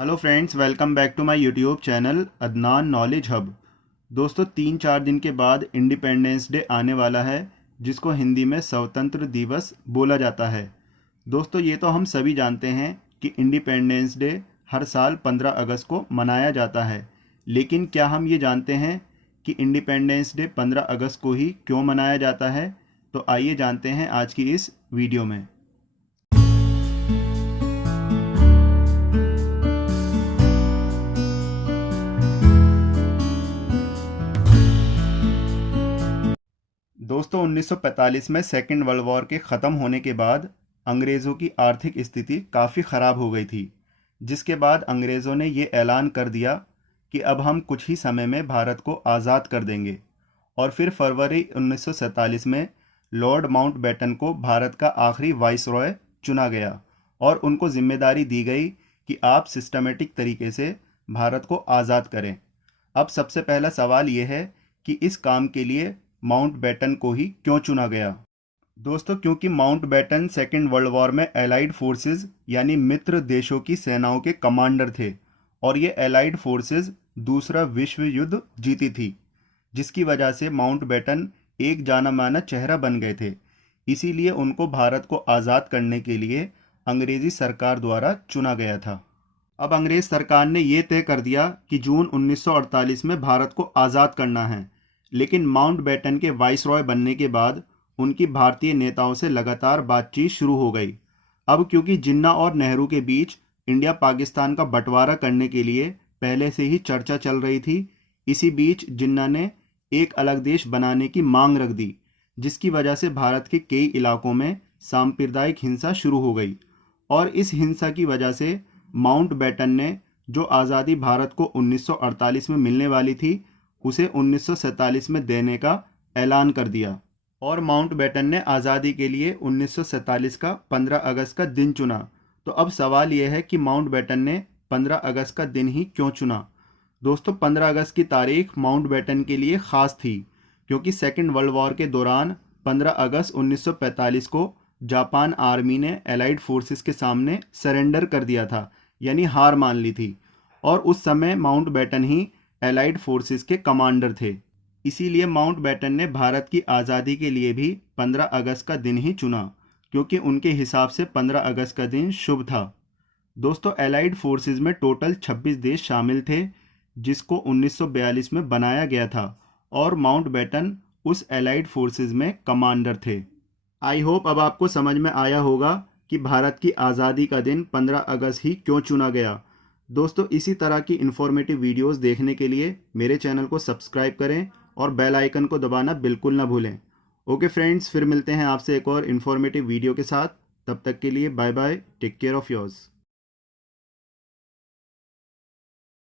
Hello friends, welcome back to my YouTube channel Adnan knowledge hub. दोस्तों 3-4 दिन के बाद इंडिपेंडेंस डे आने वाला है, जिसको हिंदी में स्वतंत्र दिवस बोला जाता है। दोस्तों ये तो हम सभी जानते हैं कि इंडिपेंडेंस डे हर साल 15 अगस्त को मनाया जाता है, लेकिन क्या हम ये जानते हैं कि इंडिपेंडेंस डे 15 अगस्त को ही क्यों मनाया जाता है? तो आइए जानते हैं आज की इस वीडियो में। दोस्तों 1945 में सेकेंड वर्ल्ड वॉर के ख़त्म होने के बाद अंग्रेज़ों की आर्थिक स्थिति काफ़ी ख़राब हो गई थी, जिसके बाद अंग्रेज़ों ने ये ऐलान कर दिया कि अब हम कुछ ही समय में भारत को आज़ाद कर देंगे। और फिर फरवरी 1947 में लॉर्ड माउंटबेटन को भारत का आखिरी वाइसरॉय चुना गया और उनको जिम्मेदारी दी गई कि आप सिस्टमेटिक तरीके से भारत को आज़ाद करें। अब सबसे पहला सवाल ये है कि इस काम के लिए माउंटबेटन को ही क्यों चुना गया? दोस्तों क्योंकि माउंटबेटन सेकेंड वर्ल्ड वॉर में एलाइड फोर्सेस यानी मित्र देशों की सेनाओं के कमांडर थे और ये एलाइड फोर्सेस दूसरा विश्व युद्ध जीती थी, जिसकी वजह से माउंटबेटन एक जाना माना चेहरा बन गए थे। इसीलिए उनको भारत को आज़ाद करने के लिए अंग्रेज़ी सरकार द्वारा चुना गया था। अब अंग्रेज़ सरकार ने ये तय कर दिया कि जून 1948 में भारत को आज़ाद करना है, लेकिन माउंटबेटन के वाइसरॉय बनने के बाद उनकी भारतीय नेताओं से लगातार बातचीत शुरू हो गई। अब क्योंकि जिन्ना और नेहरू के बीच इंडिया पाकिस्तान का बंटवारा करने के लिए पहले से ही चर्चा चल रही थी, इसी बीच जिन्ना ने एक अलग देश बनाने की मांग रख दी, जिसकी वजह से भारत के कई इलाकों में सांप्रदायिक हिंसा शुरू हो गई। और इस हिंसा की वजह से माउंटबेटन ने जो आज़ादी भारत को 1948 में मिलने वाली थी, उसे 1947 में देने का ऐलान कर दिया। और माउंटबेटन ने आज़ादी के लिए 1947 का 15 अगस्त का दिन चुना। तो अब सवाल यह है कि माउंटबेटन ने 15 अगस्त का दिन ही क्यों चुना? दोस्तों 15 अगस्त की तारीख माउंटबेटन के लिए ख़ास थी, क्योंकि सेकेंड वर्ल्ड वॉर के दौरान 15 अगस्त 1945 को जापान आर्मी ने एलाइड फोर्सेस के सामने सरेंडर कर दिया था, यानी हार मान ली थी। और उस समय माउंटबेटन ही एलाइड फोर्सेस के कमांडर थे। इसीलिए माउंटबेटन ने भारत की आज़ादी के लिए भी 15 अगस्त का दिन ही चुना, क्योंकि उनके हिसाब से 15 अगस्त का दिन शुभ था। दोस्तों एलाइड फोर्सेस में टोटल 26 देश शामिल थे, जिसको 1942 में बनाया गया था और माउंटबेटन उस एलाइड फोर्सेस में कमांडर थे। आई होप अब आपको समझ में आया होगा कि भारत की आज़ादी का दिन 15 अगस्त ही क्यों चुना गया। दोस्तों इसी तरह की इन्फॉर्मेटिव वीडियोस देखने के लिए मेरे चैनल को सब्सक्राइब करें और बेल आइकन को दबाना बिल्कुल ना भूलें। ओके फ्रेंड्स, फिर मिलते हैं आपसे एक और इन्फॉर्मेटिव वीडियो के साथ। तब तक के लिए bye bye, take care of yours.